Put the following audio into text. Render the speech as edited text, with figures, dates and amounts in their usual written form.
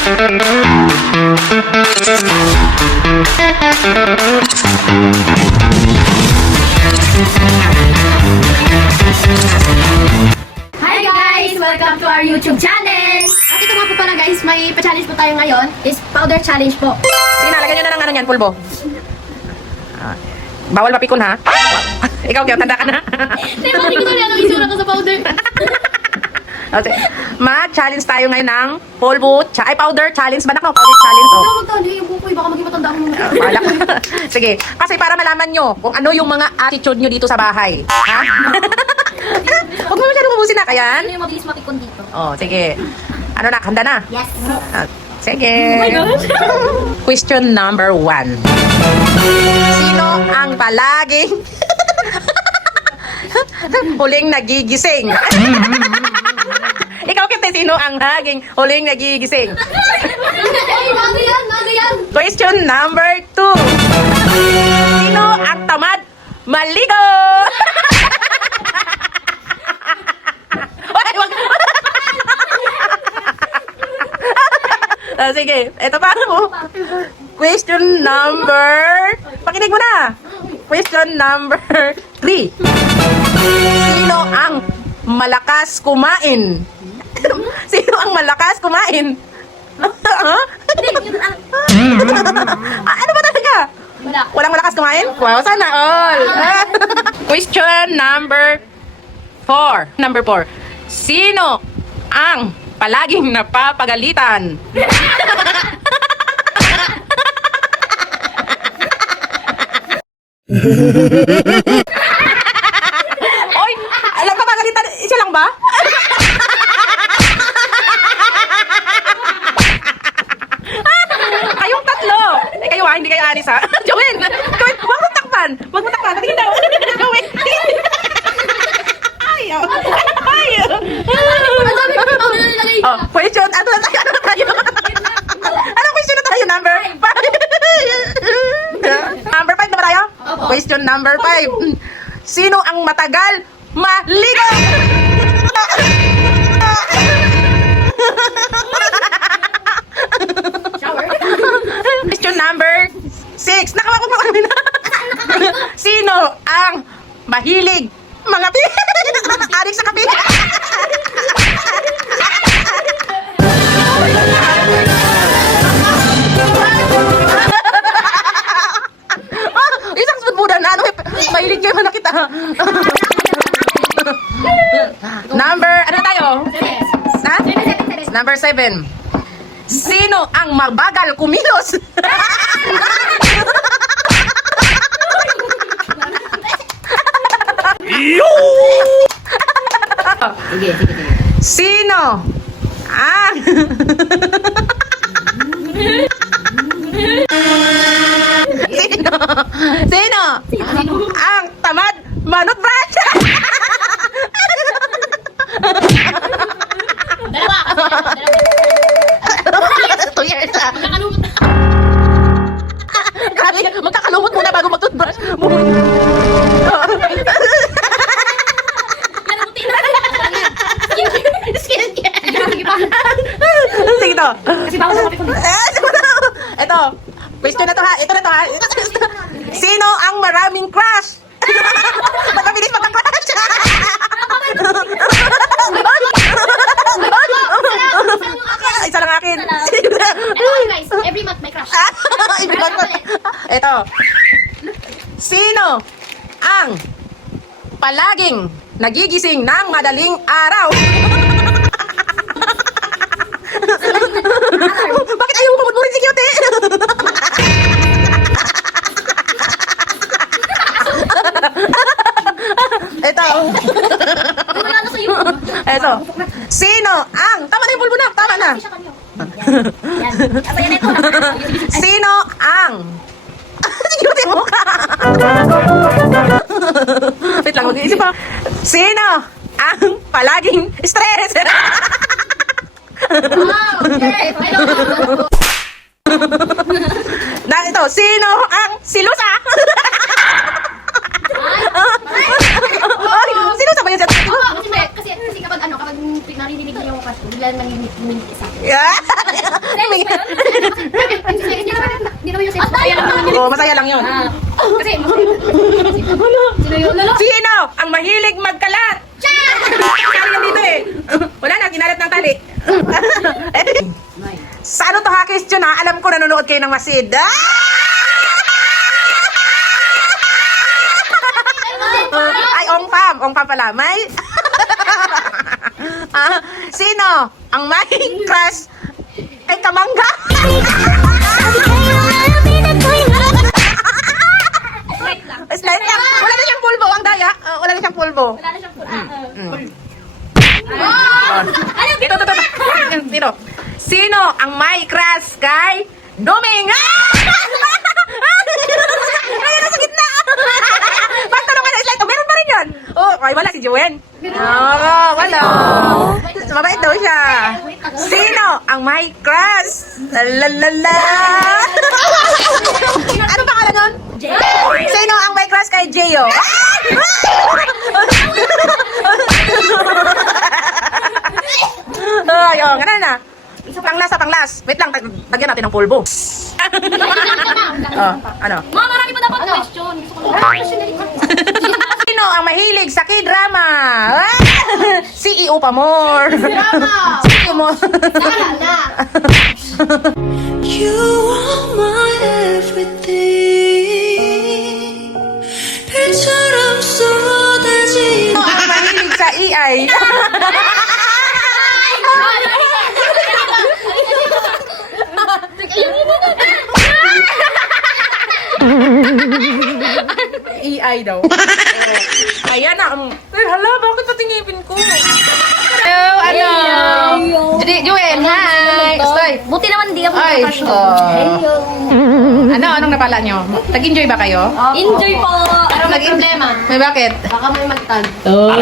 Hi guys! Welcome to our YouTube channel! At ito nga po pala guys, may pa-challenge po tayo ngayon. Is powder challenge po. Sige na, lagyan nyo na ng ano yan, pulbo. Bawal mapikon ha? Ikaw, Kyo, tanda ka na. Hindi mo ko na anong isura ko sa powder. Okay. Ma-challenge tayo ngayon ng pulbo, ay powder challenge ba na ko? Powder challenge, oh. Ano magtali yung bukoy, baka maging matanda ako muna. Wala. Sige, kasi para malaman nyo kung ano yung mga attitude nyo dito sa bahay. Ha? Huwag mo masyadong ubusin na, kayan? Ano yung mabilis mapikon dito? Oh, sige. Ano na, handa na? Yes! Sige. Oh my gosh! Question number 1. Sino ang palaging huling nagigising? Ikaw, Kente, sino ang haging huling nagigising? Ay, naga yan! Question number 2. Sino ang tamad maligo? Ay, wag. Sige, eto pa mo. Question number... Pakinig mo na. Question number 3. Sino ang malakas kumain? Sino ang malakas kumain? Ano ba talaga? Wala. Walang malakas kumain? Wow, sana all. Question number 4. Number 4. Sino ang palaging napapagalitan? Oy, alam pa pagalitan, isa lang ba? Kayong tatlo. Kayo hindi kayo alis ha. Joel, wag mo takpan. Wag mo takpan. Patingin daw. Joel. Ay, oh. Ay. Ang dami ko powder na nilagay. Oh, question. Ano na tayo? Anong question na tayo? Number 5. Number 5 na ba tayo? Opo. Question number 5. Sino ang matagal maligo? Shower. Question number 6. Nakawak mo kami na. Sino ang mahilig mga adik sa kape? Isang sudbudan na ano, mahilig kayo na kita. Number, ano na tayo? Ha? Number 7. Sino ang mabagal kumilos? Sino ang Sino ang tamad manot branch? Dalawa. 2 years ah. Nakalumot na. Grabe, magkakalumot muna bago mag-toothbrush. Skincare. Sige pa. Sige to. Kasi bawal sa mapikon dito. Ito. Question na to ha. Ito na to ha. Sino ang maraming crush? Magpabilis magka-crush. Isa lang akin. Guys, every month may crush. Ito. Sino ang palaging nagigising ng madaling araw? Bakit ayaw mo pamudmurin si Cute? Ito. Wala na sa'yo. Ito. Sino ang... Tama na yung bulbo na. Tama na. Yan. Yan. Ito. Sino ang... Cute yung mukha. Wait lang, mag-iisip pa. Sino ang palaging stress? Wow. Okay. I don't know. Na ito, sino ang silusa? Ay, silusa ba yun? Oo, kasi kapag narinig niyo yung kasi bigla nang isa. Yeah. Hindi naman yung sex. Kaya lang naman Oh, masaya lang yun. Kasi, sino yun? Lalo? Sino ang mahilig magkalat? Tali yan dito eh. Wala na, ginalat ng tali. Sa ano to ha, question ha? Alam ko nanonood kayo ng Masid. Ay, Ong Pam pala. May... Sino ang may crush kay Kamangga? Wait lang. Slide lang. Wala na siyang pulbo, ang daya. Wala na siyang pulbo. Wala na siyang pula. Dito. Sino ang may crush kay Doming? Ayun, nasa gitna. Pagtanong ka na slide. Oh, meron pa rin yun. Oh, ay, wala si Joanne. Wala. Mabait daw siya. Sino ang may crush? Lalala. Ano pangalan nun? Sino ang may crush kay Jeyo? Ay, oh, ganun na. Panglas. Wait lang, lagyan natin ng pulbo. Oh, ano? Mga marami pa dapat question. Gusto ko lang. Sino ang mahilig sa K-drama? CEO Pamor. Drama! CEO mo. Wala. You are my everything. 별처럼 쏟아지는 Sino ang mahilig sa EI? EI daw. Ayan na. Hala, bakit pati ngipin ko? Hello, ano? Jadi, Juen, hi. Stoy. Buti naman di ako Ay, Hello. Anong napala nyo? Nag-enjoy ba kayo? Enjoy po. Pero may Nag- problema. May bakit? Baka may magtag. Oh.